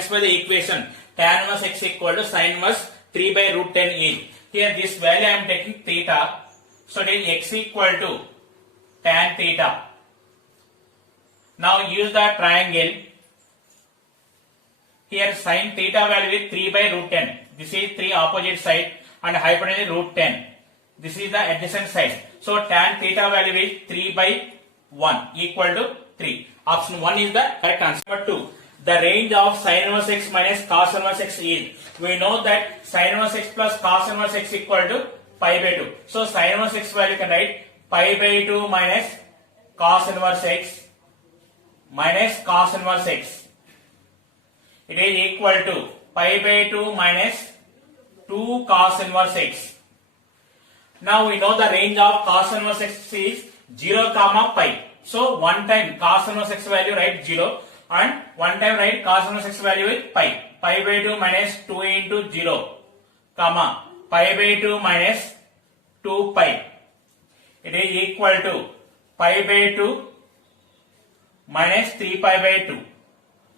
satisfy the equation tan inverse x equal to sin inverse 3 by root 10 is. Here this value I am taking theta. So it is x equal to tan theta. Now use the triangle. Here sin theta value is 3 by root 10. This is 3 opposite side and hypotenuse is root 10. This is the adjacent side. So tan theta value is 3 by 1 equal to 3. Option 1 is the correct answer. Number 2. The range of sin inverse x minus cos inverse x is. We know that sin inverse x plus cos inverse x equal to pi by 2. So sin inverse x value can write pi by 2 minus cos inverse x minus cos inverse x. It is equal to pi by 2 minus 2 cos inverse x. Now we know the range of cos inverse x is 0 comma pi. So one time cos inverse x value write 0 and one time write cos inverse x value is pi. Pi by 2 minus 2 into 0 comma pi by 2 minus 2 pi. It is equal to pi by 2 minus 3 pi by 2.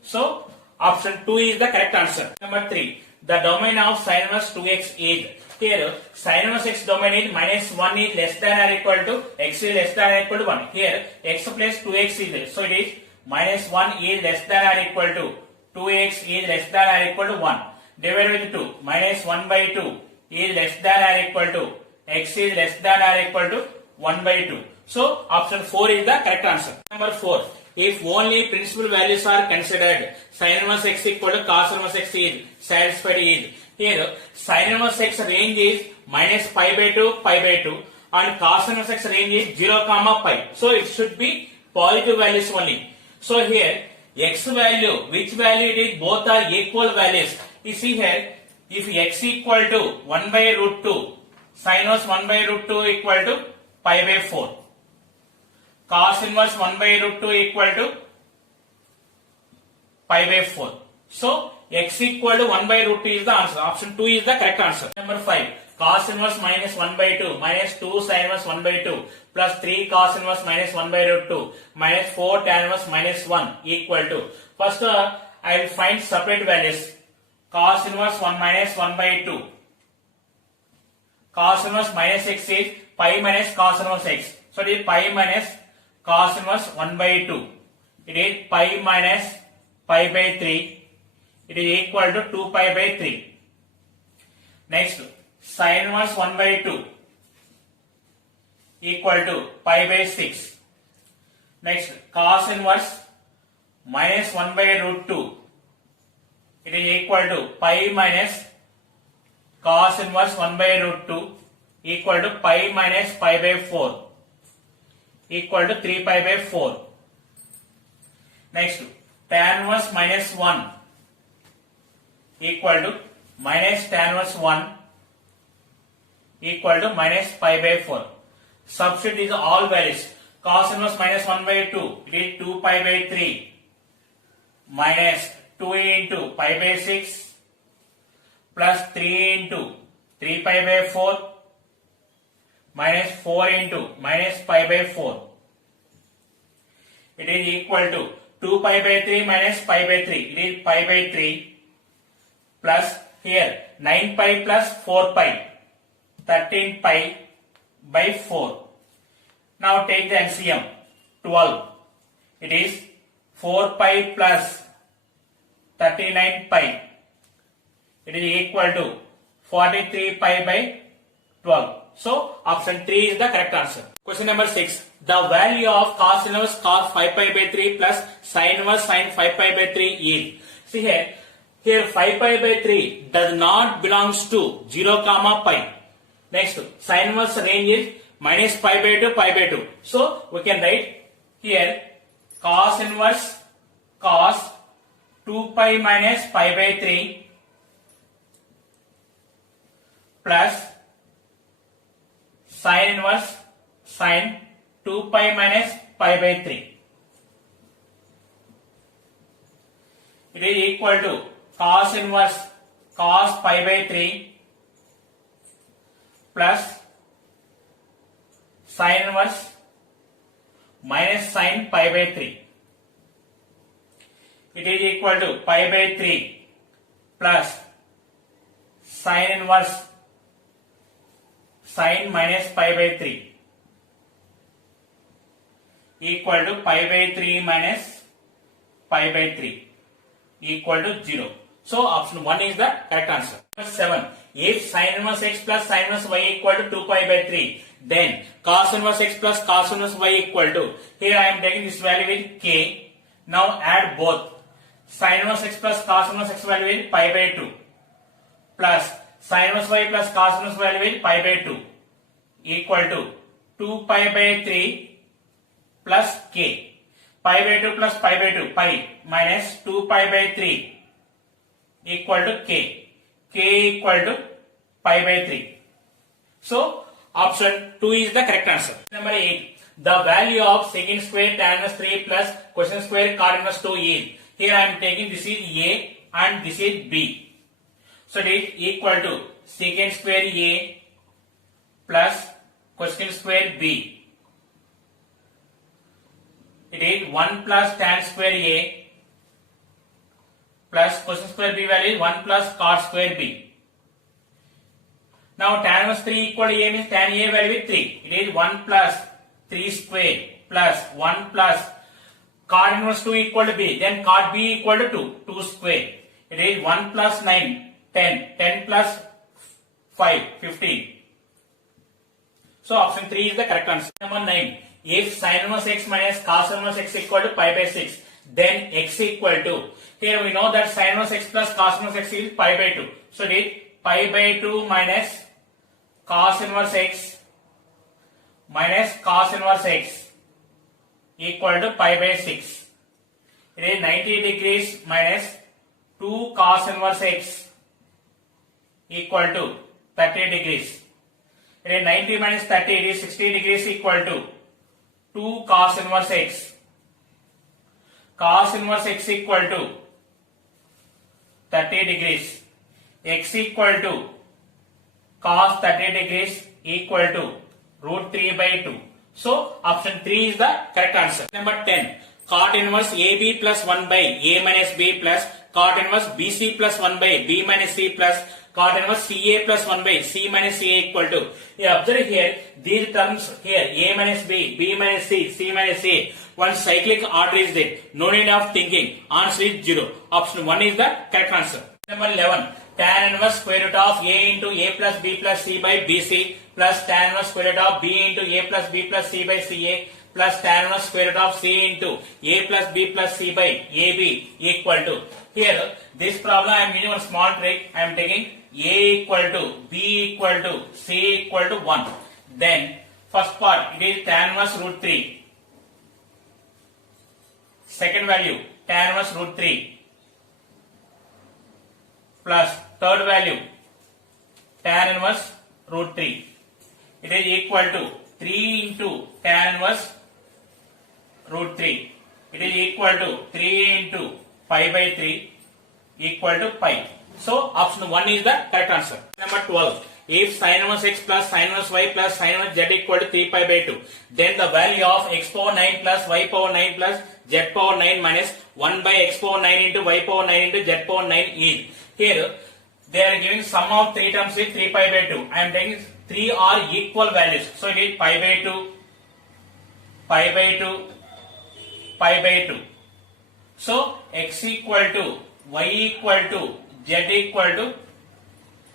So option 2 is the correct answer. Number 3. The domain of sin inverse 2x is. Here sin inverse x domain is minus 1 is less than or equal to x is less than or equal to 1. Here x plus 2x is there. So it is minus 1 is less than or equal to 2x is less than or equal to 1. Divided with 2. Minus 1 by 2 is less than or equal to x is less than or equal to 1 by 2. So option 4 is the correct answer. Number 4. If only principal values are considered, sin inverse x equal to cos inverse x is satisfied is. Here sin inverse x range is minus pi by 2 and cos inverse x range is 0 comma pi. So it should be positive values only. So here x value, which value it is, both are equal values. You see here, if x equal to 1 by root 2, sin inverse 1 by root 2 equal to pi by 4. Cos inverse 1 by root 2 equal to pi by 4. So x equal to 1 by root 2 is the answer. Option 2 is the correct answer. Number 5. Cos inverse minus 1 by 2 minus 2 sin inverse 1 by 2 plus 3 cos inverse minus 1 by root 2 minus 4 tan inverse minus 1 equal to. First I will find separate values. Cos inverse 1 minus 1 by 2. Cos inverse minus x is pi minus cos inverse x. So it is pi minus cos inverse 1 by 2. It is pi minus pi by 3. It is equal to 2 pi by 3. Next, sin inverse 1 by 2 equal to pi by 6. Next, cos inverse minus 1 by root 2. It is equal to pi minus cos inverse 1 by root 2 equal to pi minus pi by 4 equal to 3 pi by 4. Next, tan inverse minus 1 equal to minus tan inverse 1 equal to minus pi by 4. Substitute these all values. Cos inverse minus 1 by 2, it is 2 pi by 3 minus 2 into pi by 6 plus 3 into 3 pi by 4 minus 4 into minus pi by 4. It is equal to 2 pi by 3 minus pi by 3. It is pi by 3 plus here 9 pi plus 4 pi. 13 pi by 4. Now take the LCM. 12. It is 4 pi plus 39 pi. It is equal to 43 pi by 12. So option 3 is the correct answer. Question number 6. The value of cos inverse cos 5 pi by 3 plus sin inverse sin 5 pi by 3 is. See here. Here 5 pi by 3 does not belongs to 0 comma pi. Next, sin inverse range is minus pi by 2 pi by 2. So we can write here cos inverse cos 2 pi minus pi by 3 plus sin inverse sin 2 pi minus pi by 3. It is equal to cos inverse cos pi by 3 plus sin inverse minus sin pi by 3. it is equal to pi by 3 plus sine inverse sine minus pi by 3 equal to pi by 3 minus pi by 3 equal to 0. So option 1 is the correct answer. Number 7. If sin inverse x plus sin inverse y equal to 2 pi by 3, then cos inverse x plus cos inverse y equal to, here I am taking this value with k. Now add both. Sin inverse x plus cos inverse x value with pi by 2 plus sin inverse y plus cos inverse value with pi by 2 equal to 2 pi by 3 plus k. Pi by 2 plus pi by 2, pi minus 2 pi by 3 equal to k. K equal to pi by 3. So option 2 is the correct answer. Number 8. The value of secant square tan inverse 3 plus cosine square cot inverse 2 is. Here I am taking this is A and this is B. So it is equal to secant square A plus cosine square B. It is 1 plus tan square A plus cosine square B value is 1 plus cot square B. Now tan inverse 3 equal to A means tan A value is 3. It is 1 plus 3 square plus 1 plus cot inverse 2 equal to B. Then cot B equal to 2. 2 square. It is 1 plus 9. 10. 10 plus 5. 15. So option 3 is the correct answer. Number 9. If sin inverse x minus cos inverse x equal to pi by 6, then x equal to, here we know that sin inverse x plus cos inverse x is pi by 2. So it is pi by 2 minus cos inverse x minus cos inverse x equal to pi by 6. It is 90 degrees minus 2 cos inverse x equal to 30 degrees. It is 90 minus 30, it is 60 degrees equal to 2 cos inverse x. Cos inverse x equal to 30 degrees. X equal to cos 30 degrees equal to root 3 by 2. So option 3 is the correct answer. Number 10. Cot inverse AB plus 1 by A minus B plus cot inverse BC plus 1 by B minus C plus cot inverse CA plus 1 by C minus CA equal to. Observe here these terms here A minus B, B minus C, C minus A. One cyclic order is there. No need of thinking. Answer is 0. Option 1 is the correct answer. Number 11. Tan inverse square root of A into A plus B plus C by BC plus tan inverse square root of B into A plus B plus C by CA plus tan inverse square root of C into A plus B plus C by AB equal to. Here this problem I am using one small trick. I am taking A equal to B equal to C equal to 1. Then first part it is tan inverse root 3. Second value tan inverse root 3 plus third value tan inverse root 3. It is equal to 3 into tan inverse root 3. It is equal to 3 into pi by 3 equal to pi. So option 1 is the correct answer. Number 12. If sin inverse x plus sin inverse y plus sin inverse z equal to 3 pi by 2, then the value of x power 9 plus y power 9 plus z power 9 minus 1 by x power 9 into y power 9 into z power 9 is. Here they are giving sum of 3 terms with 3 pi by 2. I am taking 3 are equal values. So it is pi by 2, pi by 2, pi by 2. So x equal to y equal to z equal to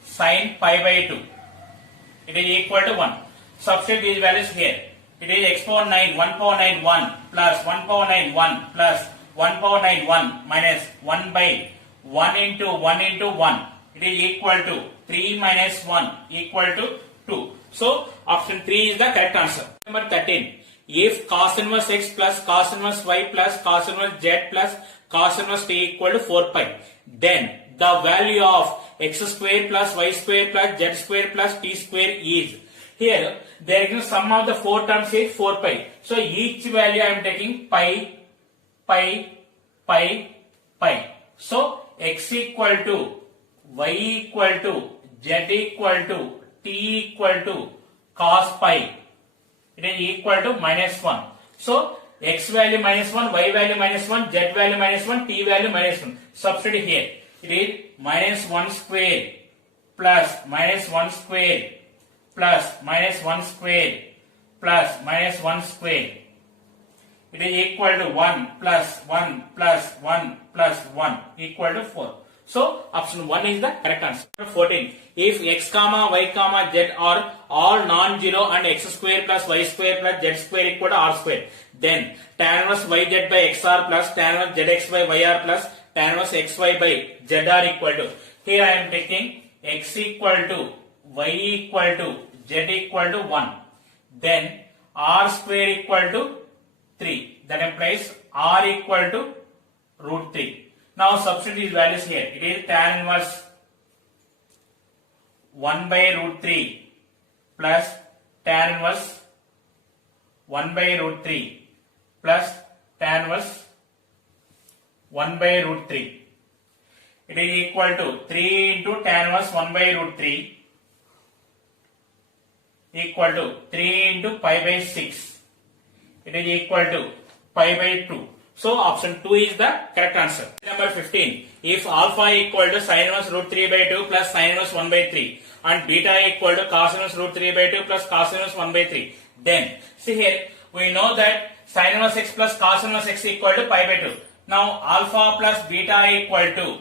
sin pi by 2. It is equal to 1. Substitute these values here. It is x power 9, 1 power 9, 1 plus 1 power 9, 1 plus 1 power 9, 1 minus 1 by 1 into 1 into 1. It is equal to 3 minus 1 equal to 2. So option 3 is the correct answer. Number 13. If cos inverse x plus cos inverse y plus cos inverse z plus cos inverse t equal to 4 pi, then the value of x square plus y square plus z square plus t square is. Here there is sum of the 4 terms is 4 pi. So each value I am taking pi, pi, pi, pi. So x equal to y equal to z equal to t equal to cos pi. It is equal to minus 1. So x value minus 1, y value minus 1, z value minus 1, t value minus 1. Substitute here. It is minus 1 square plus minus 1 square plus minus 1 square plus minus 1 square. It is equal to 1 plus 1 plus 1 plus 1 equal to 4. So option 1 is the correct answer. 14. If x comma y comma z are all non-zero and x square plus y square plus z square equal to r square, then tan inverse yz by xr plus tan inverse zx by yr plus tan inverse xy by zr equal to. Here I am taking x equal to y equal to z equal to 1. Then r square equal to 3. That implies r equal to root 3. Now substitute these values here. It is tan inverse 1 by root 3 plus tan inverse 1 by root 3 plus tan inverse 1 by root 3. It is equal to 3 into tan inverse 1 by root 3 equal to 3 into pi by 6. It is equal to pi by 2. So option 2 is the correct answer. Number 15. If alpha equal to sin inverse root 3 by 2 plus sin inverse 1 by 3 and beta equal to cos inverse root 3 by 2 plus cos inverse 1 by 3, then see here we know that sin inverse x plus cos inverse x equal to pi by 2. Now alpha plus beta equal to,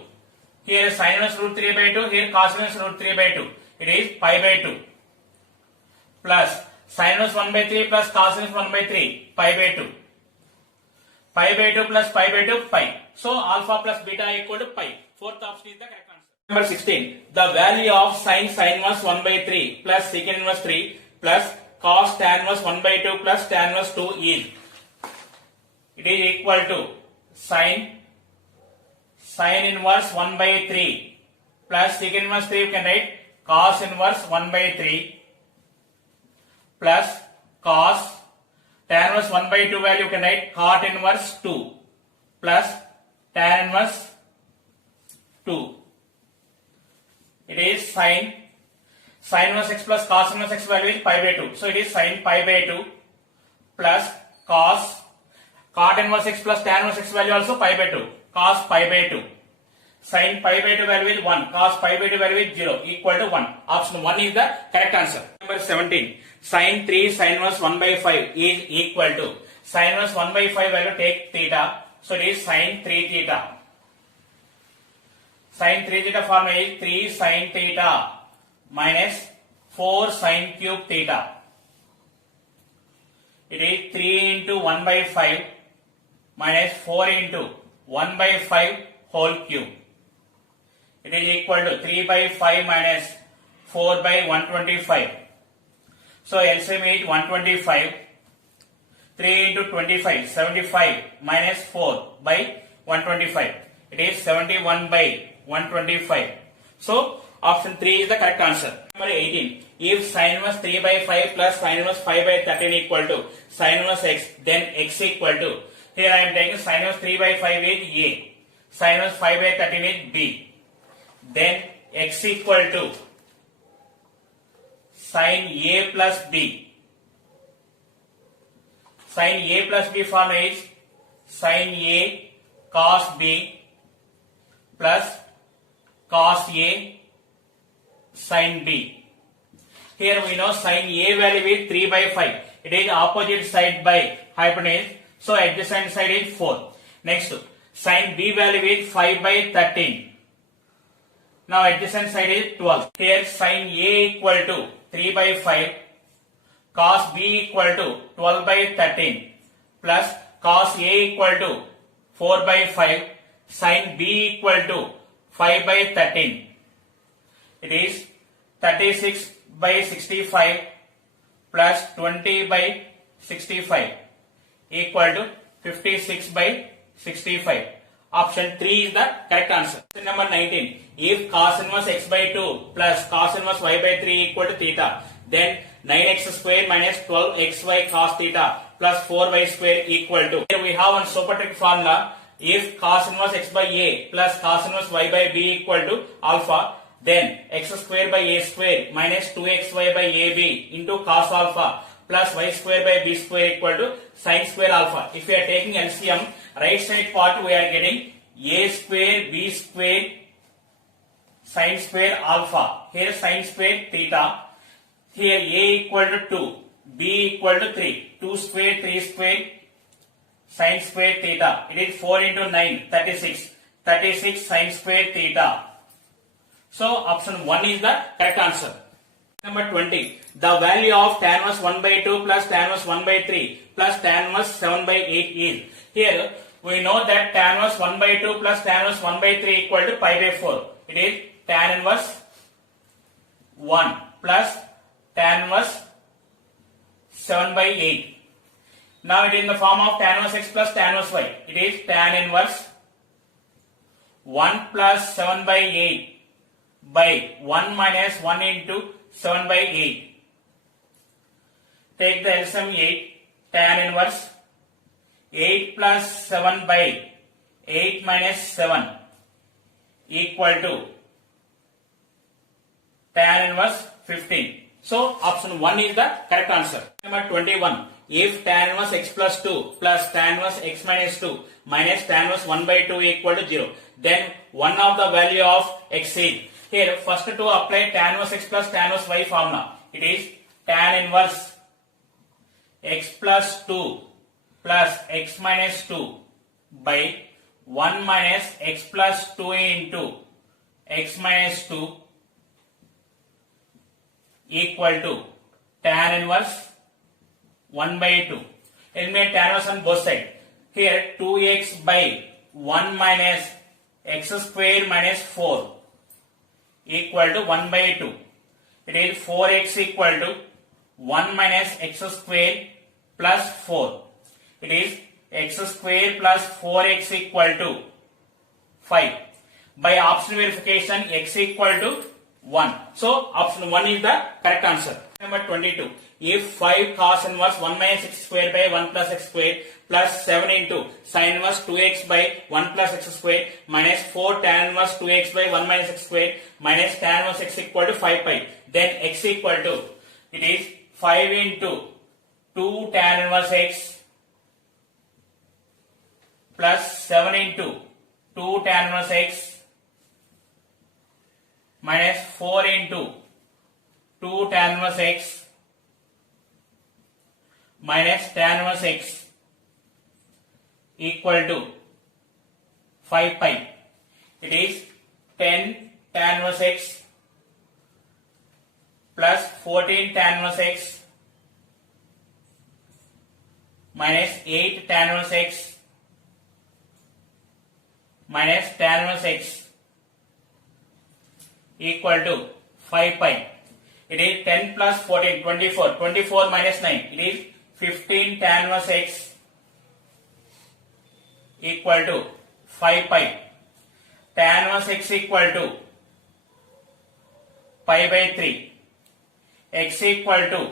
here sin inverse root 3 by 2, here cos inverse root 3 by 2. It is pi by 2 plus sin inverse 1 by 3 plus cos inverse 1 by 3, pi by 2. Pi by 2 plus pi by 2, pi. So alpha plus beta equal to pi. Fourth option is the correct answer. Number 16. The value of sin inverse 1 by 3 plus secant inverse 3 plus cos tan inverse 1 by 2 plus tan inverse 2 is. It is equal to sin inverse 1 by 3 plus secant inverse 3, you can write cos inverse 1 by 3 plus cos tan inverse 1 by 2 value, you can write cot inverse 2 plus tan inverse 2. It is sin inverse x plus cos inverse x value is pi by 2. So it is sin pi by 2 plus cot inverse x plus tan inverse x value also pi by 2. Cos pi by 2. Sin pi by 2 value is 1. Cos pi by 2 value is 0 equal to 1. Option 1 is the correct answer. Number 17. Sin 3 sin inverse 1 by 5 is equal to sin inverse 1 by 5 value, take theta. So it is sin 3 theta. Sin 3 theta formula is 3 sin theta minus 4 sin cube theta. It is 3 into 1 by 5 minus 4 into 1 by 5 whole cube. It is equal to 3 by 5 minus 4 by 125. So LCM is 125. 3 into 25, 75 minus 4 by 125. It is 71 by 125. So option 3 is the correct answer. Number 18. If sin inverse 3 by 5 plus sin inverse 5 by 13 equal to sin inverse x, then x equal to, here I am taking sin inverse 3 by 5 is A, sin inverse 5 by 13 is B. Then x equal to sin A plus B. Sin A plus B formula is sin A cos B plus cos A sin B. Here we know sin A value is 3 by 5. It is opposite side by hypotenuse. So adjacent side is 4. Next, sin B value is 5 by 13. Now adjacent side is 12. Here sin A equal to 3 by 5. Cos B equal to 12 by 13 plus cos A equal to 4 by 5, sin B equal to 5 by 13. It is 36 by 65 plus 20 by 65 equal to 56 by 65. Option 3 is the correct answer. Number 19. If cos inverse x by 2 plus cos inverse y by 3 equal to theta, then 9x square minus 12xy cos theta plus 4y square equal to. Here we have one supertrick formula. If cos inverse x by a plus cos inverse y by b equal to alpha, then x square by a square minus 2xy by ab into cos alpha plus y square by b square equal to sin square alpha. If we are taking LCM, right side part we are getting a square b square sin square alpha. Here sin square theta. Here a equal to 2, b equal to 3. 2 square, 3 square, sin square theta. It is 4 into 9, 36. 36 sin square theta. So option 1 is the correct answer. Number 20. The value of tan inverse 1 by 2 plus tan inverse 1 by 3 plus tan inverse 7 by 8 is. Here we know that tan inverse 1 by 2 plus tan inverse 1 by 3 equal to pi by 4. It is tan inverse 1 plus tan inverse 7 by 8. Now it is in the form of tan inverse x plus tan inverse y. It is tan inverse 1 plus 7 by 8 by 1 minus 1 into 7 by 8. Take the LCM 8, tan inverse 8 plus 7 by 8 minus 7 equal to tan inverse 15. So option 1 is the correct answer. Number 21. If tan inverse x plus 2 plus tan inverse x minus 2 minus tan inverse 1 by 2 equal to 0, then one of the value of x is. Here first to apply tan inverse x plus tan inverse y formula. It is tan inverse x plus 2 plus x minus 2 by 1 minus x plus 2 into x minus 2 equal to tan inverse 1 by 2. Eliminate tan inverse on both sides. Here 2x by 1 minus x square minus 4 equal to 1 by 2. It is 4x equal to 1 minus x square plus 4. It is x square plus 4x equal to 5. By option verification, x equal to 1. So option 1 is the correct answer. Number 22. If 5 cos inverse 1 minus x square by 1 plus x square plus 7 into sin inverse 2x by 1 plus x square minus 4 tan inverse 2x by 1 minus x square minus tan inverse x equal to 5 pi, then x equal to, it is 5 into 2 tan inverse x plus 7 into 2 tan inverse x minus 4 into 2 tan inverse x minus tan inverse x equal to 5 pi. It is 10 tan inverse x plus 14 tan inverse x minus 8 tan inverse x minus tan inverse x equal to 5 pi. It is 10 plus 14, 24. 24 minus 9. It is 15 tan inverse x equal to 5 pi. Tan inverse x equal to pi by 3. X equal to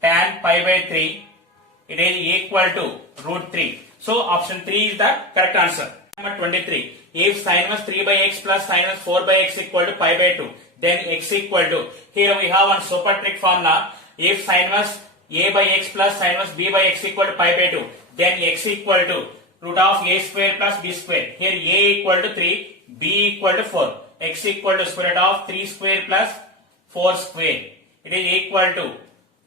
tan pi by 3. It is equal to root 3. So option 3 is the correct answer. Number 23. If sin inverse 3 by x plus sin inverse 4 by x equal to pi by 2, then x equal to, here we have one super trick formula. If sin inverse a by x plus sin inverse b by x equal to pi by 2, then x equal to root of a square plus b square. Here a equal to 3, b equal to 4. X equal to square root of 3 square plus 4 square. It is equal to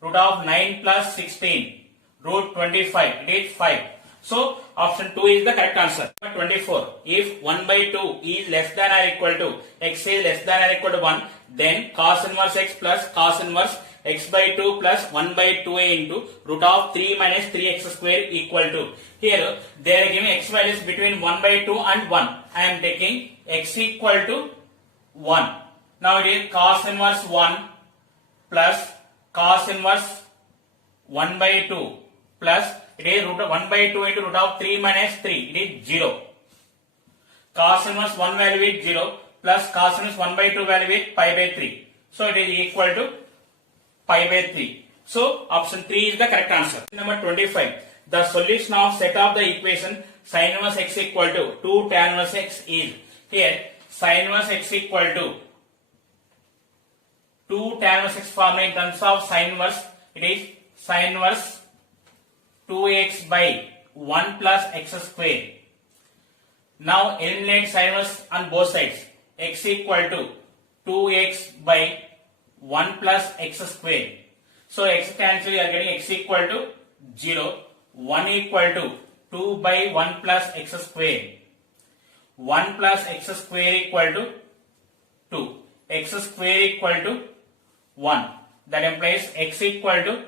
root of 9 plus 16, root 25. It is 5. So option 2 is the correct answer. Number 24. If 1 by 2 is less than or equal to x is less than or equal to 1, then cos inverse x plus cos inverse x by 2 plus 1 by 2a into root of 3 minus 3x square equal to. Here they are giving x values between 1 by 2 and 1. I am taking x equal to 1. Now it is cos inverse 1 plus cos inverse 1 by 2 plus, it is root of 1 by 2 into root of 3 minus 3. It is 0. Cos inverse 1 value is 0 plus cos inverse 1 by 2 value is pi by 3. So it is equal to pi by 3. So option 3 is the correct answer. Number 25. The solution of set of the equation sin inverse x equal to 2 tan inverse x is. Here sin inverse x equal to 2 tan inverse x formula in terms of sin inverse. It is sin inverse 2x by 1 plus x square. Now eliminate sin inverse on both sides. X equal to 2x by 1 plus x square. So x cancel, you are getting x equal to 0. 1 equal to 2 by 1 plus x square. 1 plus x square equal to 2. X square equal to 1. That implies x equal to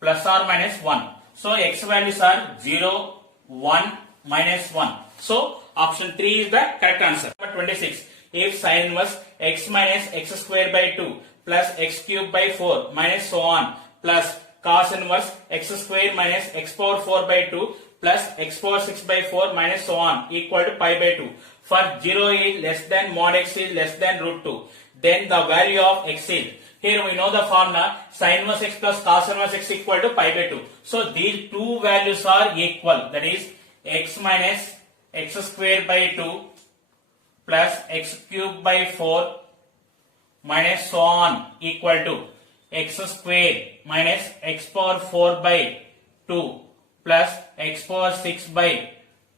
plus or minus 1. So x values are 0, 1, minus 1. So option 3 is the correct answer. Number 26. If sin inverse x minus x square by 2 plus x cube by 4 minus so on plus cos inverse x square minus x power 4 by 2 plus x power 6 by 4 minus so on equal to pi by 2. For 0 is less than mod x is less than root 2. Then the value of x is, here we know the formula, sin inverse x plus cos inverse x equal to pi by 2. So these two values are equal. That is x minus x square by 2 plus x cube by 4 minus so on equal to x square minus x power 4 by 2 plus x power 6 by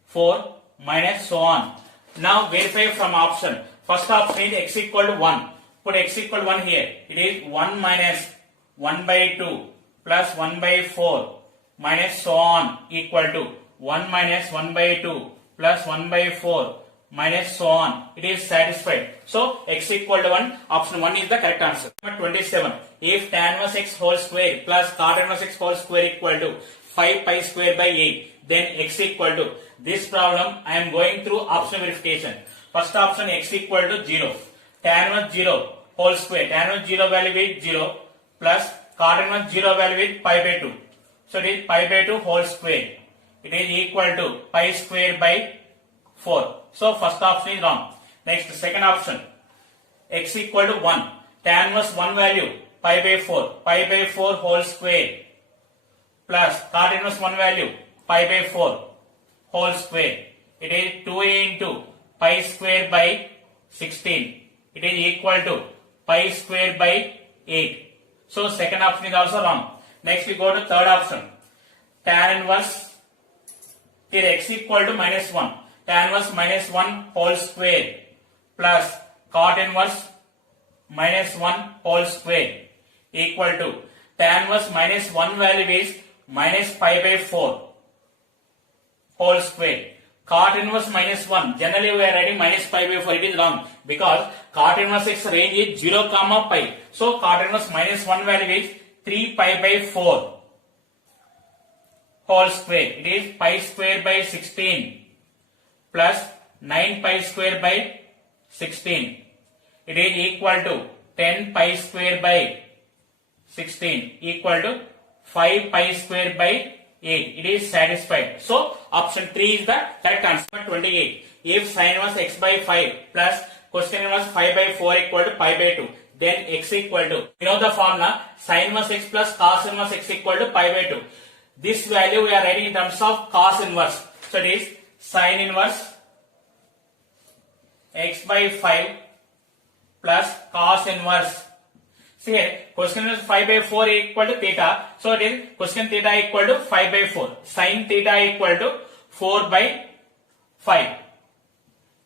4 minus so on. Now verify from option. First option is x equal to 1. Put x equal to 1 here. It is 1 minus 1 by 2 plus 1 by 4 minus so on equal to 1 minus 1 by 2 plus 1 by 4 minus so on. It is satisfied. So x equal to 1. Option 1 is the correct answer. Number 27. If tan inverse x whole square plus cot inverse x whole square equal to 5 pi square by 8, then x equal to, this problem I am going through option verification. First option x equal to 0. Tan inverse 0 whole square. Tan inverse 0 value with 0 plus cot inverse 0 value with pi by 2. So it is pi by 2 whole square. It is equal to pi square by 4. So first option is wrong. Next, second option. X equal to 1. Tan inverse 1 value pi by 4. Pi by 4 whole square plus cot inverse 1 value pi by 4 whole square. It is 2a into pi square by 16. It is equal to pi square by 8. So second option is also wrong. Next we go to third option. Tan inverse, here x equal to minus 1. Tan inverse minus 1 whole square plus cot inverse minus 1 whole square equal to tan inverse minus 1 value is minus pi by 4 whole square. Cot inverse minus 1. Generally we are writing minus pi by 4. It is wrong because cot inverse x range is 0 comma pi. So cot inverse minus 1 value is 3 pi by 4 whole square. It is pi square by 16 plus 9 pi square by 16. It is equal to 10 pi square by 16 equal to 5 pi square by 8. It is satisfied. So option 3 is the correct answer. 28. If sin inverse x by 5 plus cosine inverse 5 by 4 equal to pi by 2, then x equal to, you know the formula, sin inverse x plus cos inverse x equal to pi by 2. This value we are writing in terms of cos inverse. So it is sin inverse x by 5 plus cos inverse. See here, cosine inverse 5 by 4 equal to theta. So it is cosine theta equal to 5 by 4. Sin theta equal to 4 by 5.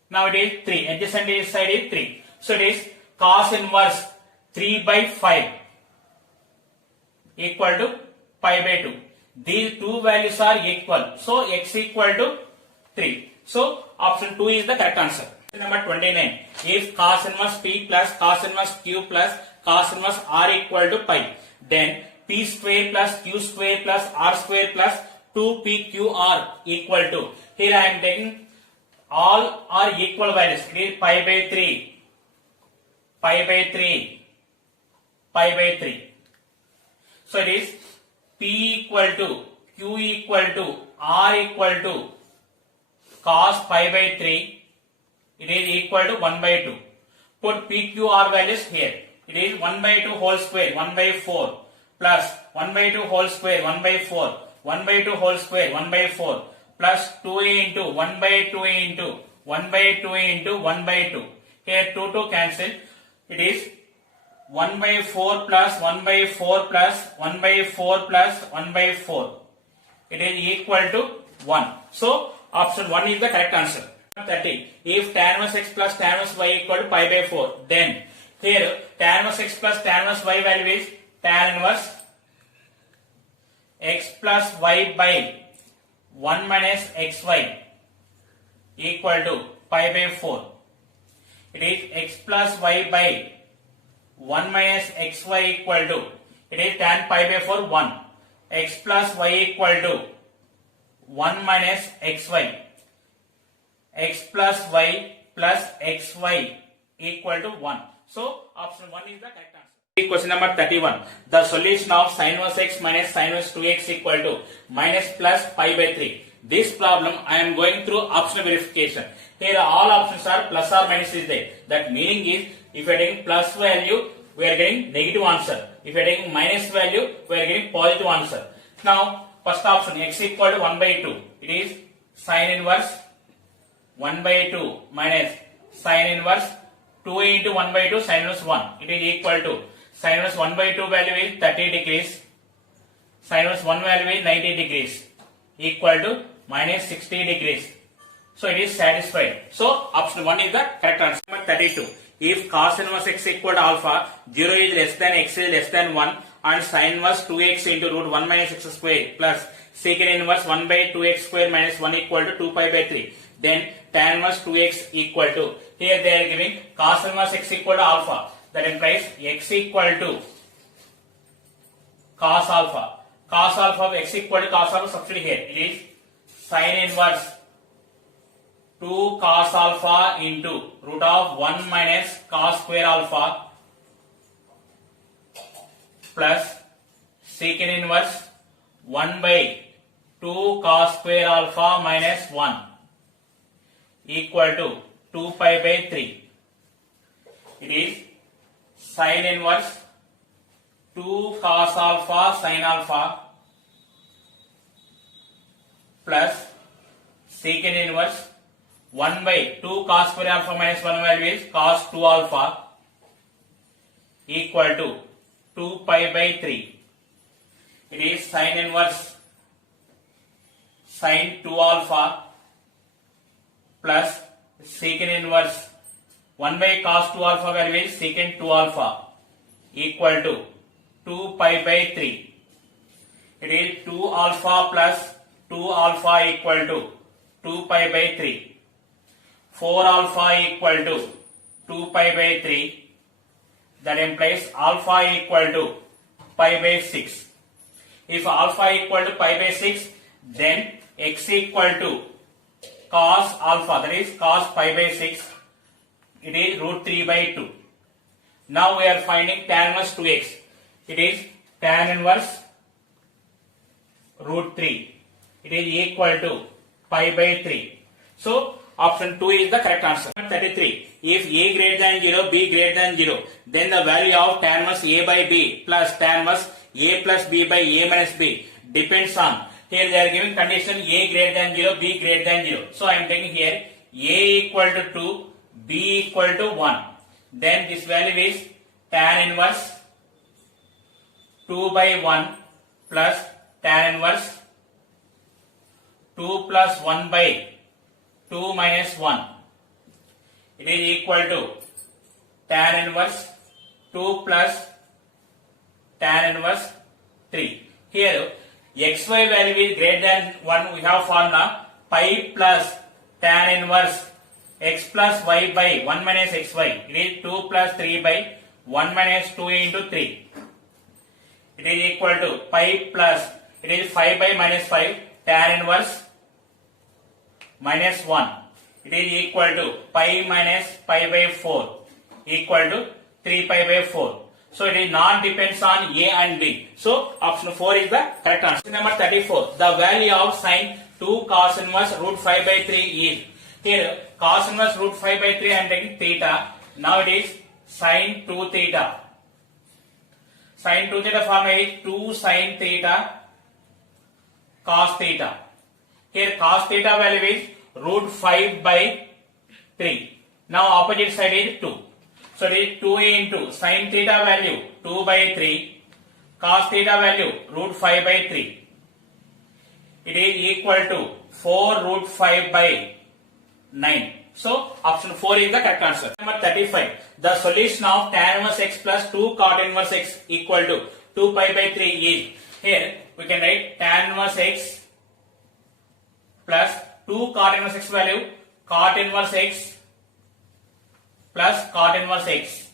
Now it is 3. Adjacent side is 3. So it is cos inverse 3 by 5 equal to pi by 2. These two values are equal. So x equal to 3. So option 2 is the correct answer. Number 29. If cos inverse p plus cos inverse q plus cos inverse r equal to pi, then p square plus q square plus r square plus 2pqr equal to, here I am taking all are equal values. It is pi by 3, pi by 3, pi by 3. So it is p equal to q equal to r equal to cos pi by 3. It is equal to 1 by 2. Put PQR values here. It is 1 by 2 whole square, 1 by 4 plus 1 by 2 whole square, 1 by 4, 1 by 2 whole square, 1 by 4 plus 2a into 1 by 2a into 1 by 2a into 1 by 2. Here 2 cancel. It is 1 by 4 plus 1 by 4 plus 1 by 4 plus 1 by 4. It is equal to 1. So option 1 is the correct answer. 30. If tan inverse x plus tan inverse y equal to pi by 4, then here tan inverse x plus tan inverse y value is tan inverse x plus y by 1 minus xy equal to pi by 4. It is x plus y by 1 minus xy equal to, it is tan pi by 4 1. X plus y equal to 1 minus xy. X plus y plus xy equal to 1. So option 1 is the correct answer. Question number 31. The solution of sin inverse x minus sin inverse 2x equal to minus plus pi by 3. This problem I am going through optional verification. Here all options are plus or minus is there. That meaning is, if you are getting plus value, we are getting negative answer. If you are getting minus value, we are getting positive answer. Now first option, x equal to 1 by 2. It is sin inverse 1 by 2 minus sin inverse 2 into 1 by 2 sin inverse 1. It is equal to sin inverse 1 by 2 value is 30 degrees. Sin inverse 1 value is 90 degrees. Equal to minus 60 degrees. So it is satisfied. So option 1 is the correct answer. Number 32. If cos inverse x equal to alpha, 0 is less than x is less than 1, and sin inverse 2x into root 1 minus x square plus secant inverse 1 by 2x square minus 1 equal to 2 pi by 3. Then tan inverse 2x equal to, here they are giving cos inverse x equal to alpha. That implies x equal to cos alpha. Cos alpha of x equal to cos alpha, substitute here. It is sin inverse 2 cos alpha into root of 1 minus cos square alpha plus secant inverse 1 by 2 cos square alpha minus 1 equal to 2 pi by 3. It is sin inverse 2 cos alpha sin alpha plus secant inverse 1 by 2 cos square alpha minus 1 value is cos 2 alpha equal to 2 pi by 3. It is sin inverse sin 2 alpha plus secant inverse 1 by cos 2 alpha value is secant 2 alpha equal to 2 pi by 3. It is 2 alpha plus 2 alpha equal to 2 pi by 3. 4 alpha equal to 2 pi by 3. That implies alpha equal to pi by 6. If alpha equal to pi by 6, then x equal to cos alpha, that is cos pi by 6. It is root 3 by 2. Now we are finding tan inverse 2x. It is tan inverse root 3. It is equal to pi by 3. So option 2 is the correct answer. 33. If a greater than 0, b greater than 0, then the value of tan inverse a by b plus tan inverse a plus b by a minus b depends on, here they are giving condition a greater than 0, b greater than 0. So I am taking here a equal to 2, b equal to 1. Then this value is tan inverse 2 by 1 plus tan inverse 2 plus 1 by 2 minus 1. It is equal to tan inverse 2 plus tan inverse 3. Here xy value is greater than 1, we have formula pi plus tan inverse x plus y by 1 minus xy. It is 2 plus 3 by 1 minus 2 into 3. It is equal to pi plus, it is 5 by minus 5 tan inverse minus 1. It is equal to pi minus pi by 4 equal to 3 pi by 4. So it is not depends on a and b. So option 4 is the correct answer. Number 34. The value of sin 2 cos inverse root 5 by 3 is, here cos inverse root 5 by 3 I am taking theta. Now it is sin 2 theta. Sin 2 theta formula is 2 sin theta cos theta. Here cos theta value is root 5 by 3. Now opposite side is 2. So it is 2a into sin theta value 2 by 3, cos theta value root 5 by 3. It is equal to 4 root 5 by 9. So option 4 is the correct answer. Number 35. The solution of tan inverse x plus 2 cot inverse x equal to 2 pi by 3 is. Here we can write tan inverse x plus 2 cot inverse x value, cot inverse x plus cot inverse x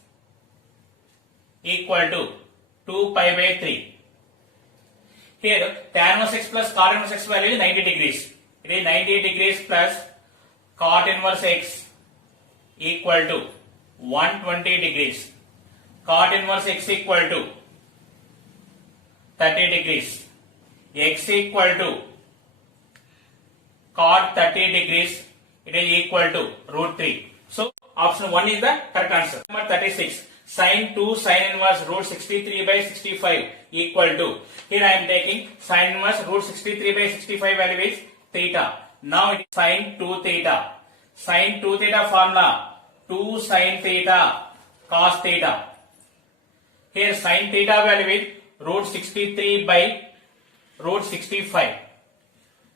equal to 2 pi by 3. Here tan inverse x plus cot inverse x value is 90 degrees. It is 90 degrees plus cot inverse x equal to 120 degrees. Cot inverse x equal to 30 degrees. X equal to cot 30 degrees. It is equal to root 3. So option 1 is the correct answer. Number 36. Sin 2 sin inverse root 63 by 65 equal to. Here I am taking sin inverse root 63 by 65 value is theta. Now it is sin 2 theta. Sin 2 theta formula 2 sin theta cos theta. Here sin theta value is root 63 by root 65.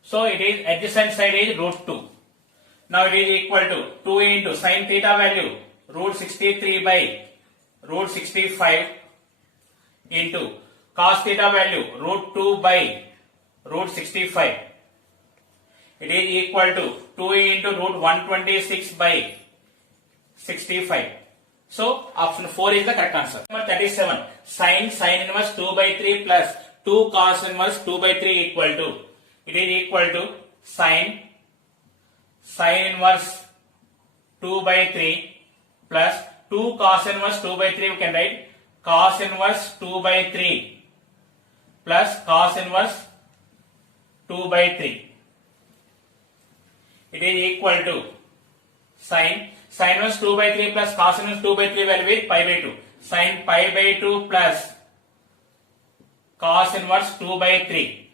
So it is adjacent side is root 2. Now it is equal to 2 into sin theta value root 63 by root 65 into cos theta value root 2 by root 65. It is equal to 2 into root 126 by 65. So option 4 is the correct answer. Number 37. Sin inverse 2 by 3 plus 2 cos inverse 2 by 3 equal to. It is equal to sin inverse 2 by 3 plus 2 cos inverse 2 by 3. We can write cos inverse 2 by 3 plus cos inverse 2 by 3. It is equal to sin inverse 2 by 3 plus cos inverse 2 by 3 value is pi by 2. Sin pi by 2 plus cos inverse 2 by 3.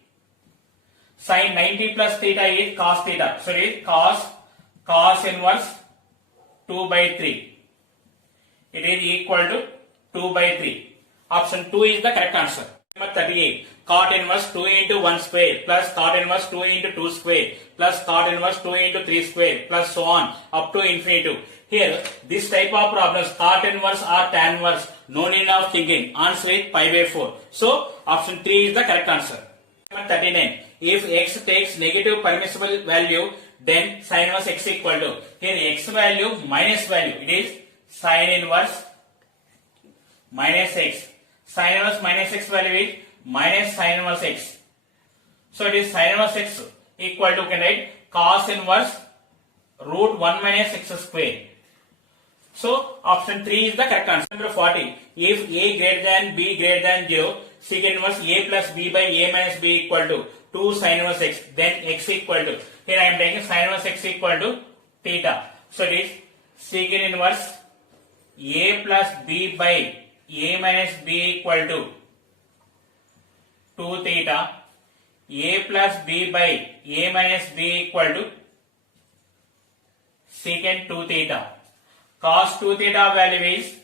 Sin 90 plus theta is cos theta. So it is cos inverse 2 by 3. It is equal to 2 by 3. Option 2 is the correct answer. Number 38. Cot inverse 2 into 1 square plus cot inverse 2 into 2 square plus cot inverse 2 into 3 square plus so on up to infinity. Here this type of problems cot inverse or tan inverse, no need of thinking. Answer is pi by 4. So option 3 is the correct answer. Number 39. If x takes negative permissible value, then sin inverse x equal to. Here x value minus value. It is sin inverse minus x. Sin inverse minus x value is minus sin inverse x. So it is sin inverse x equal to, can write cos inverse root 1 minus x square. So option 3 is the correct answer. Number 40. If a greater than b greater than 0, secant inverse a plus b by a minus b equal to 2 sin inverse x, then x equal to. Here I am taking sin inverse x equal to theta. So it is secant inverse a plus b by a minus b equal to 2 theta. A plus b by a minus b equal to secant 2 theta. Cos 2 theta value is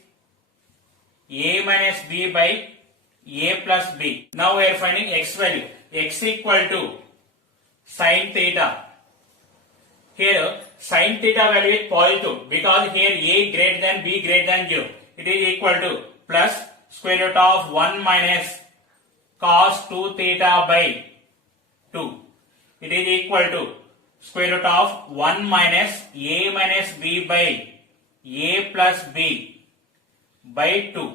a minus b by a plus b. Now we are finding x value. X equal to sin theta. Here sin theta value is positive because here a greater than b greater than 0. It is equal to plus square root of 1 minus cos 2 theta by 2. It is equal to square root of 1 minus a minus b by a plus b by 2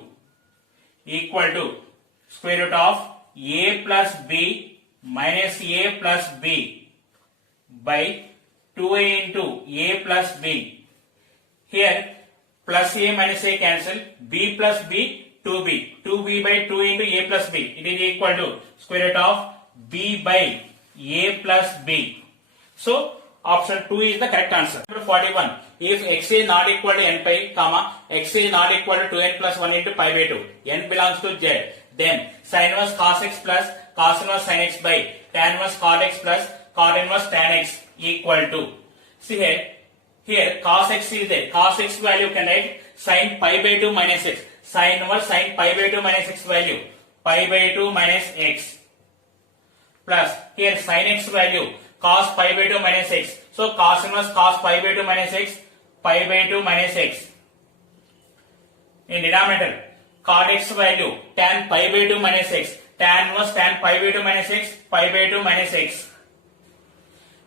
equal to square root of a plus b minus a plus b by 2a into a plus b. Here plus a minus a cancel, b plus b 2b. 2b by 2 into a plus b. It is equal to square root of b by a plus b. So option 2 is the correct answer. Number 41. If x is not equal to n pi, comma, x is not equal to 2n plus 1 into pi by 2, n belongs to z, then sin inverse cos x plus cos inverse sin x by tan inverse cot x plus cot inverse tan x equal to. See here cos x is there. Cos x value can write sin pi by 2 minus x. Sin inverse sin pi by 2 minus x value. Pi by 2 minus x. Plus here sin x value cos pi by 2 minus x. So cos inverse cos pi by 2 minus x. Pi by 2 minus x. In denominator, cot x value tan pi by 2 minus x. Tan inverse tan pi by 2 minus x. Pi by 2 minus x.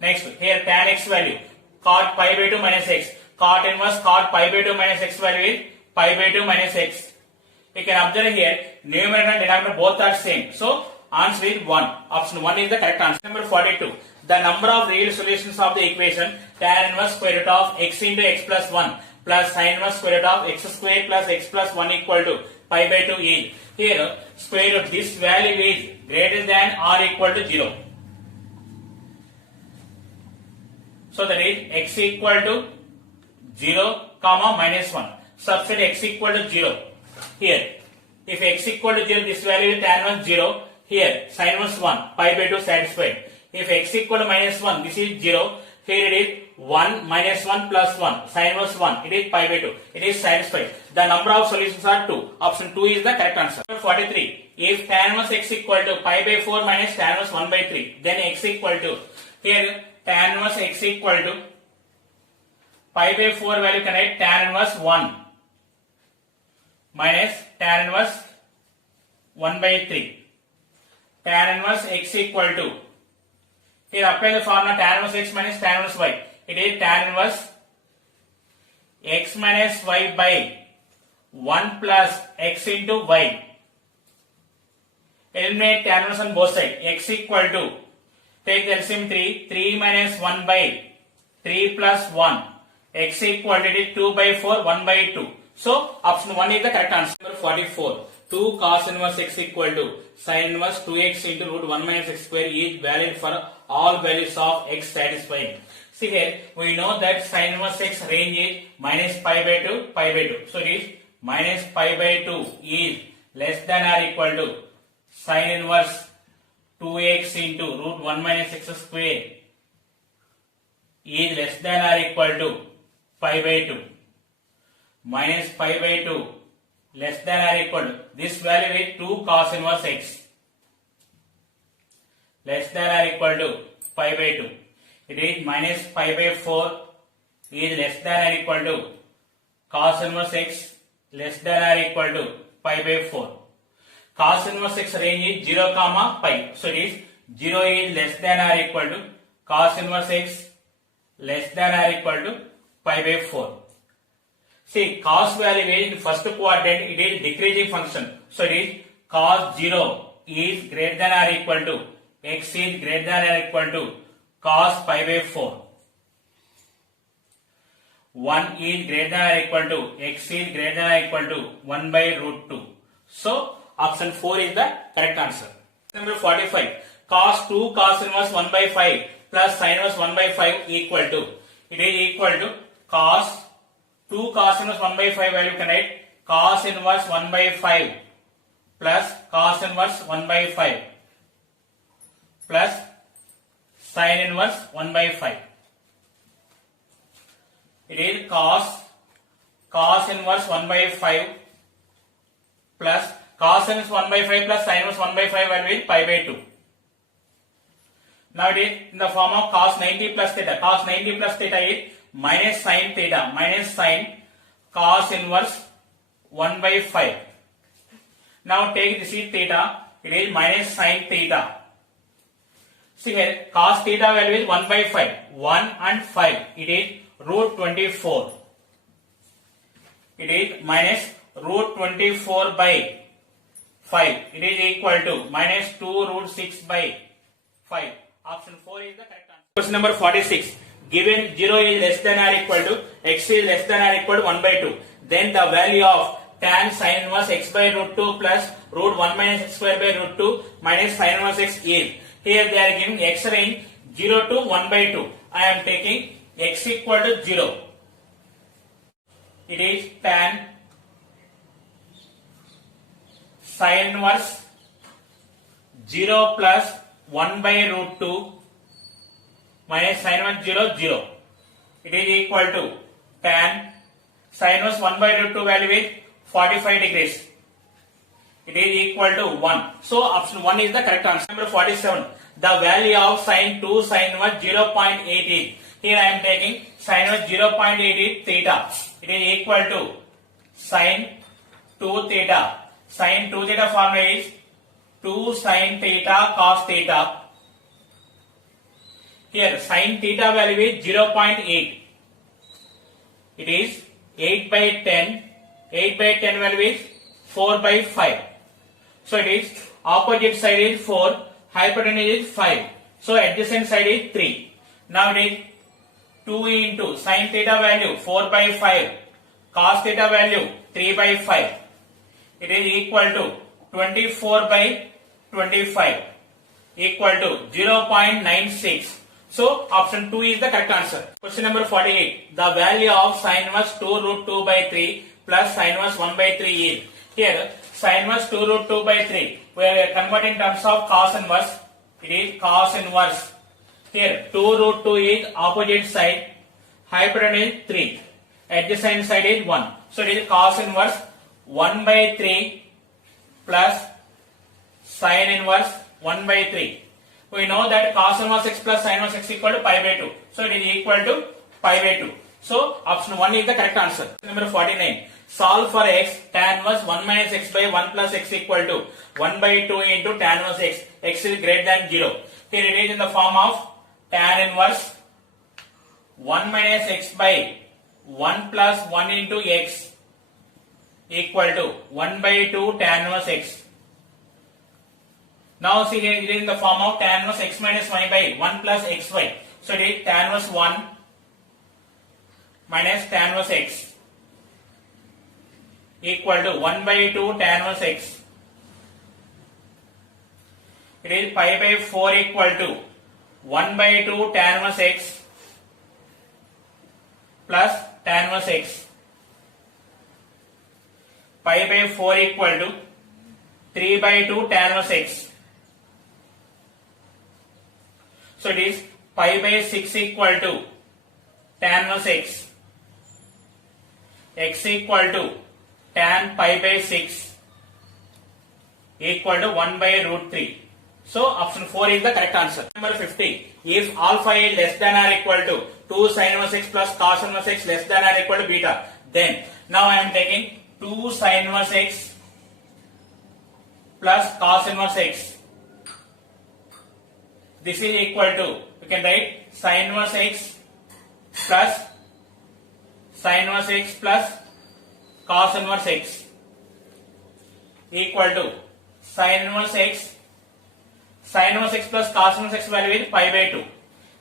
Next, here tan x value cot pi by 2 minus x. Cot inverse cot pi by 2 minus x value is pi by 2 minus x. You can observe here, numerator and denominator both are same. So, answer is 1. Option 1 is the correct answer. Number 42. The number of real solutions of the equation tan inverse square root of x into x plus 1 plus sin inverse square root of x square plus x plus 1 equal to pi by 2 is. Here, square root, this value is greater than or equal to 0. So, that is x equal to 0, comma minus 1. Substitute x equal to 0. Here, if x equal to 0, this value is tan inverse 0. Here, sin inverse 1, pi by 2 satisfied. If x equal to minus 1, this is 0. Here it is 1 minus 1 plus 1. Sin inverse 1, it is pi by 2. It is satisfied. The number of solutions are 2. Option 2 is the correct answer. Number 43. If tan inverse x equal to pi by 4 minus tan inverse 1 by 3, then x equal to, here tan inverse x equal to pi by 4 value connect tan inverse 1 minus tan inverse 1 by 3. Tan inverse x equal to, here apply the formula tan inverse x minus tan inverse y. It is tan inverse x minus y by 1 plus x into y. Eliminate tan inverse on both sides. X equal to, take the LCM 3, 3 minus 1 by 3 plus 1. X equal to, it is 2 by 4, 1 by 2. So, option 1 is the correct answer. Number 44. 2 cos inverse x equal to sin inverse 2x into root 1 minus x square is valid for all values of x satisfying. See here, we know that sin inverse x range is minus pi by 2, pi by 2. So, it is minus pi by 2 is less than or equal to sin inverse 2x into root 1 minus x square is less than or equal to pi by 2. Minus pi by 2 less than or equal to, this value is 2 cos inverse x less than or equal to pi by 2. It is minus pi by 4 is less than or equal to cos inverse x less than or equal to pi by 4. Cos inverse x range is 0 comma pi. So it is 0 is less than or equal to cos inverse x less than or equal to pi by 4. See, cos value is in first quadrant, it is decreasing function. So it is cos 0 is greater than or equal to x is greater than or equal to cos pi by 4. 1 is greater than or equal to x is greater than or equal to 1 by root 2. So option 4 is the correct answer. Number 45. Cos 2 cos inverse 1 by 5 plus sin inverse 1 by 5 equal to, it is equal to cos 2 cos inverse 1 by 5 value connect cos inverse 1 by 5 plus cos inverse 1 by 5 plus sin inverse 1 by 5. It is cos inverse 1 by 5 plus cos inverse 1 by 5 plus sin inverse 1 by 5 value is pi by 2. Now it is in the form of cos 90 plus theta. Cos 90 plus theta is minus sin theta minus sin cos inverse 1 by 5. Now take this is theta, it is minus sin theta. See here, cos theta value is 1 by 5. 1 and 5, it is root 24. It is minus root 24 by 5. It is equal to minus 2 root 6 by 5. Option 4 is the correct answer. Question number 46. Given 0 is less than or equal to x is less than or equal to 1 by 2, then the value of tan sin inverse x by root 2 plus root 1 minus x square by root 2 minus sin inverse x is. Here they are giving x range 0 to 1 by 2. I am taking x equal to 0. It is tan sin inverse 0 plus 1 by root 2 minus sin 1 0 0. It is equal to tan Sin inverse 1 by root 2 value is 45 degrees. It is equal to 1. So option 1 is the correct answer. Number 47. The value of sin 2 sin inverse 0.8 is. Here I am taking sin inverse 0.8 is theta. It is equal to sin 2 theta. Sin 2 theta formula is 2 sin theta cos theta. Here sin theta value is 0.8. It is 8 by 10. 8 by 10 value is 4 by 5. So it is opposite side is 4, hypotenuse is 5. So adjacent side is 3. Now it is 2 into sin theta value 4 by 5, cos theta value 3 by 5. It is equal to 24 by 25 equal to 0.96. So option 2 is the correct answer. Question number 48. The value of sin inverse 2 root 2 by 3 plus sin inverse 1 by 3 is. Here sin inverse 2 root 2 by 3. We are converting in terms of cos inverse. It is cos inverse. Here 2 root 2 is opposite side. Hypotenuse 3. Adjacent side is 1. So it is cos inverse 1 by 3 plus sin inverse 1 by 3. We know that cos inverse x plus sin inverse x equal to pi by 2. So it is equal to pi by 2. So option 1 is the correct answer. Number 49. Solve for x tan inverse 1 minus x by 1 plus x equal to 1 by 2 into tan inverse x. X is greater than 0. Here it is in the form of tan inverse 1 minus x by 1 plus 1 into x equal to 1 by 2 tan inverse x. Now see here it is in the form of tan inverse x minus y by 1 plus xy. So it is tan inverse 1 minus tan inverse x equal to 1 by 2 tan inverse x. It is pi by 4 equal to 1 by 2 tan inverse x plus tan inverse x. Pi by 4 equal to 3 by 2 tan inverse x. So it is pi by 6 equal to tan inverse x. X equal to tan pi by 6 equal to 1 by root 3. So option 4 is the correct answer. Number 50. If alpha is less than or equal to 2 sin inverse x plus cos inverse x less than or equal to beta, then now I am taking 2 sin inverse x plus cos inverse x. This is equal to, you can write sin inverse x plus sin inverse x plus cos inverse x equal to sin inverse x plus cos inverse x value is pi by 2.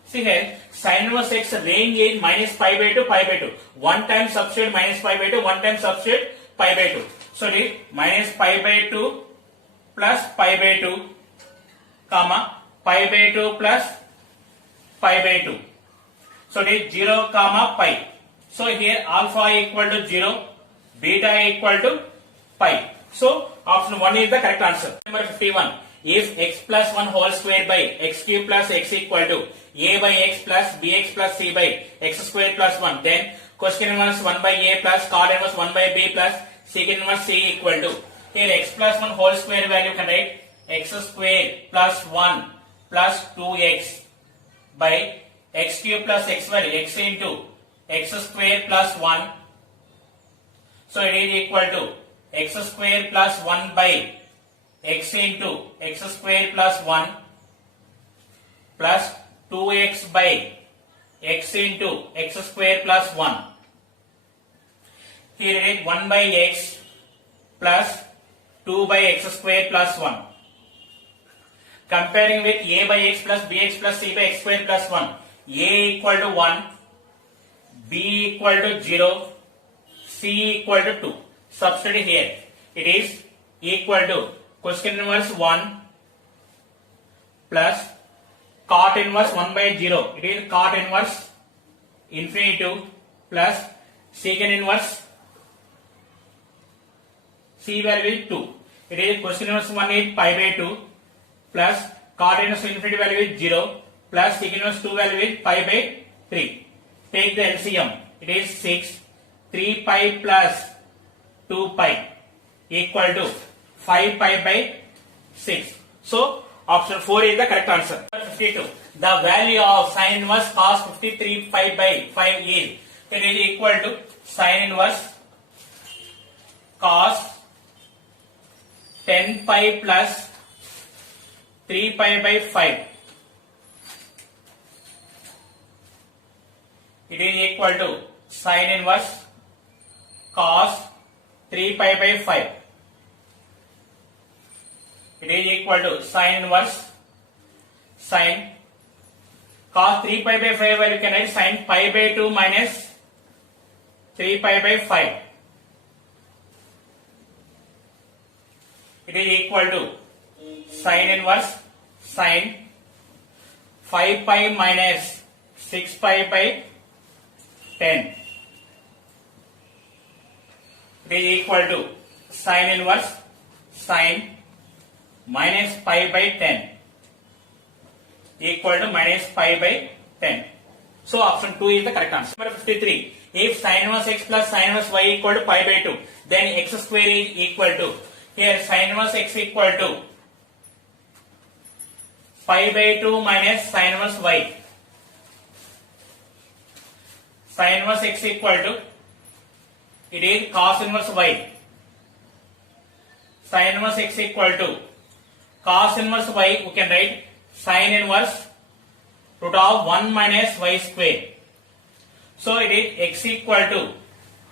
See here, sin inverse x range is minus pi by 2, pi by 2. One time substitute minus pi by 2, one time substitute pi by 2. So it is minus pi by 2 plus pi by 2, comma, pi by 2 plus pi by 2. So it is 0, comma, pi. So here alpha equal to 0, beta equal to pi. So option 1 is the correct answer. Number 51. If x plus 1 whole square by x cube plus x equal to a by x plus bx plus c by x square plus 1, then cosecant inverse 1 by a plus cot inverse 1 by b plus secant inverse c equal to. Here x plus 1 whole square value can write x square plus 1 plus 2x by x cube plus x value x into x square plus 1. So it is equal to x square plus 1 by x into x square plus 1 plus 2x by x into x square plus 1. Here it is 1 by x plus 2 by x square plus 1. Comparing with a by x plus bx plus c by x square plus 1. A equal to 1, b equal to 0, c equal to 2. Substitute here. It is equal to cosecant inverse 1 plus cot inverse 1 by 0. It is cot inverse infinitive plus secant inverse c value is 2. It is cosecant inverse 1 is pi by 2 plus cot inverse infinitive value is 0 plus secant inverse 2 value is pi by 3. Take the LCM. It is 6. 3 pi plus 2 pi equal to 5 pi by 6. So option 4 is the correct answer. 52. The value of sin inverse cos 53 pi by 5 is, it is equal to sin inverse cos 10 pi plus 3 pi by 5. It is equal to sin inverse cos 3 pi by 5. It is equal to sin inverse sin cos 3 pi by 5, where you can write sin pi by 2 minus 3 pi by 5. It is equal to sin inverse sin 5 pi minus 6 pi by 10. It is equal to sin inverse sin minus pi by 10 equal to minus pi by 10. So option 2 is the correct answer. Number 53. If sin inverse x plus sin inverse y equal to pi by 2, then x square is equal to, here sin inverse x equal to pi by 2 minus sin inverse y. Sin inverse x equal to, it is cos inverse y. Sin inverse x equal to cos inverse y, we can write sin inverse root of 1 minus y square. So it is x equal to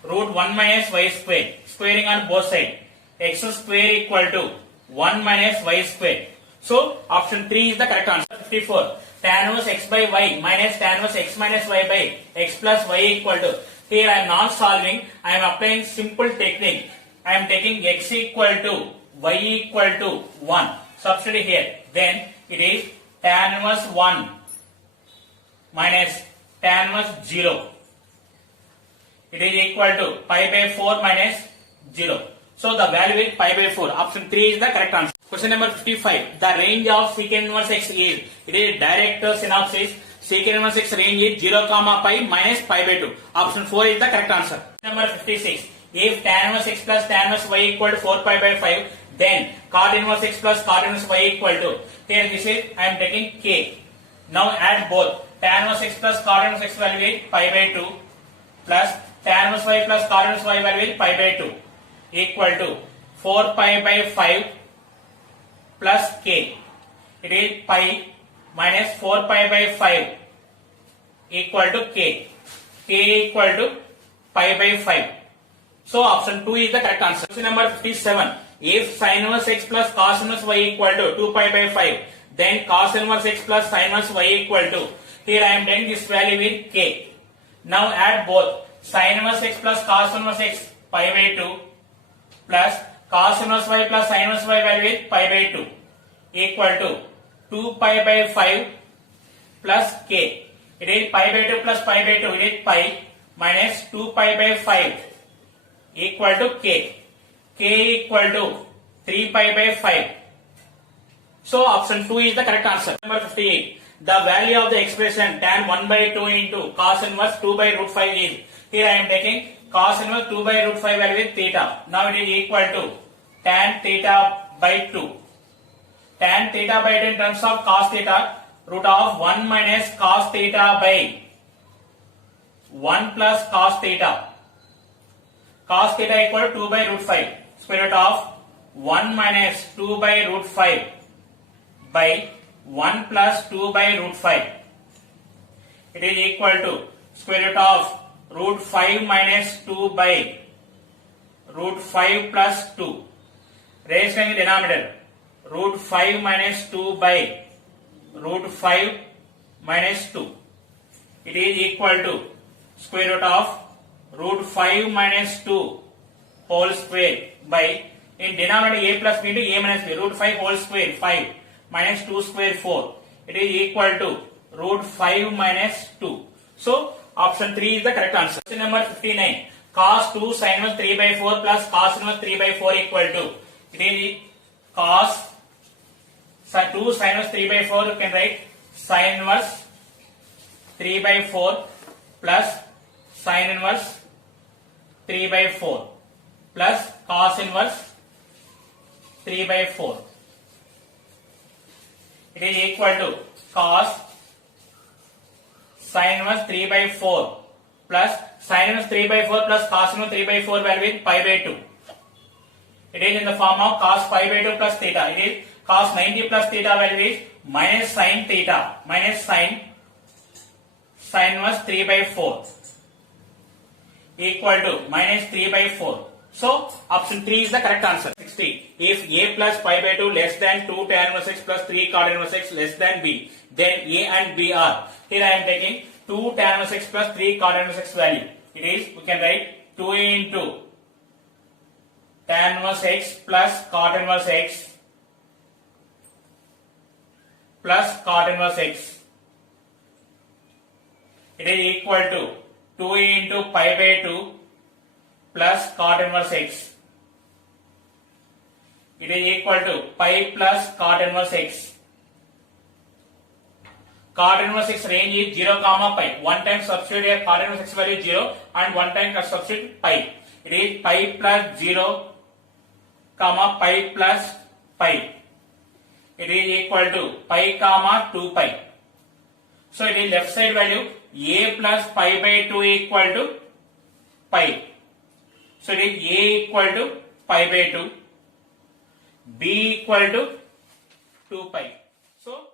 root 1 minus y square, squaring on both sides. X square equal to 1 minus y square. So option 3 is the correct answer. 54. Tan inverse x by y minus tan inverse x minus y by x plus y equal to, here I am not solving, I am applying simple technique. I am taking x equal to y equal to 1. Substitute here. Then it is tan inverse 1 minus tan inverse 0. It is equal to pi by 4 minus 0. So the value is pi by 4. Option 3 is the correct answer. Question number 55. The range of secant inverse x is, it is direct synopsis. Secant inverse x range is 0 comma pi minus pi by 2. Option 4 is the correct answer. Number 56. If tan inverse x plus tan inverse y equal to 4 pi by 5, then cot inverse x plus cot inverse y equal to, here this is, I am taking k. Now add both. Tan inverse x plus cot inverse x value is pi by 2 plus tan inverse y plus cot inverse y value is pi by 2 equal to 4 pi by 5 plus k. It is pi minus 4 pi by 5 equal to k. K equal to pi by 5. So option 2 is the correct answer. Question number 57. If sin inverse x plus cos inverse y equal to 2 pi by 5, then cos inverse x plus sin inverse y equal to, here I am taking this value with k. Now add both. Sin inverse x plus cos inverse x pi by 2 plus cos inverse y plus sin inverse y value is pi by 2 equal to 2 pi by 5 plus k. It is pi by 2 plus pi by 2. It is pi minus 2 pi by 5 equal to k. K equal to 3 pi by 5. So option 2 is the correct answer. Number 58. The value of the expression tan 1 by 2 into cos inverse 2 by root 5 is, here I am taking cos inverse 2 by root 5 value with theta. Now it is equal to tan theta by 2. Tan theta by 2 in terms of cos theta, root of 1 minus cos theta by 1 plus cos theta. Cos theta equal to 2 by root 5. Square root of 1 minus 2 by root 5 by 1 plus 2 by root 5. It is equal to square root of root 5 minus 2 by root 5 plus 2. Raised in the denominator. Root 5 minus 2 by root 5 minus 2. It is equal to square root of root 5 minus 2 whole square by, in denominator a plus b into a minus b, root 5 whole square 5 minus 2 square 4. It is equal to root 5 minus 2. So option 3 is the correct answer. Question number 59. Cos 2 sin inverse 3 by 4 plus cos inverse 3 by 4 equal to, it is cos 2 sin inverse 3 by 4, you can write sin inverse 3 by 4 plus sin inverse 3 by 4 plus cos inverse 3 by 4. It is equal to cos sin inverse 3 by 4 plus sin inverse 3 by 4 plus cos inverse 3 by 4 value is pi by 2. It is in the form of cos pi by 2 plus theta. It is cos 90 plus theta value is minus sin theta minus sin inverse 3 by 4 equal to minus 3 by 4. So option 3 is the correct answer. 60. If a plus pi by 2 less than 2 tan inverse x plus 3 cot inverse x less than b, then a and b are. Here I am taking 2 tan inverse x plus 3 cot inverse x value. It is, we can write 2 into tan inverse x plus cot inverse x plus cot inverse x. It is equal to 2 into pi by 2 plus cot inverse x. It is equal to pi plus cot inverse x. Cot inverse x range is 0 comma pi. One time substitute here cot inverse x value is 0 and one time substitute pi. It is pi plus 0 comma pi plus pi. It is equal to pi comma 2 pi. So it is left side value a plus pi by 2 equal to pi. So it is a equal to pi by 2, b equal to 2 pi. So